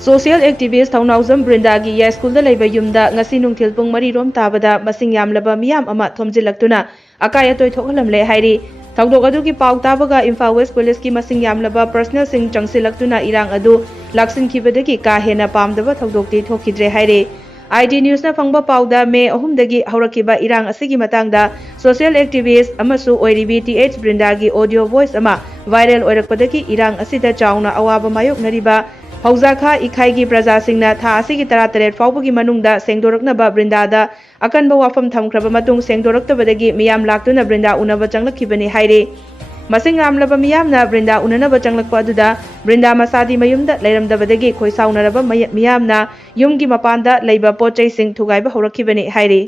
Social activist Thomjillakhre Brinda gi ya school da leba Yumda ngasi nungthil pung mari rom tabada masing yamlaba Miyam ama Thomjillaktuna Akai Atoi Thokhre hairi Thongdok adu ki pau tabaga Imphal West Police ki masing yamlaba personal sing changsilaktuna irang adu laksin khibadagi ka hena pamdaba thongdokti thokhidre hairi ID News na fangba pauda May 3 dagi haurakiba irang asigi matangda social activist amasu oiribi TH Brinda gi audio voice ama viral oirakpadagi irang asida chauna awaba mayok nariba Phougakchao Ikhai gi praja singna tha asigi 13 fawbagi manungda sengdoraknaba Brinda da akanba wafam thamkhraba matung sengdoraktabadagi Miyam laktuna Brinda unaba changlakhibani haire masing ramlaba Miyamna Brinda unanaba changlakpa aduda Brinda masadi mayumda leiramdabadagi khoisaunaraba Miyamna yumgi mapanda leiba pochai sing thugaiba horakhibani haire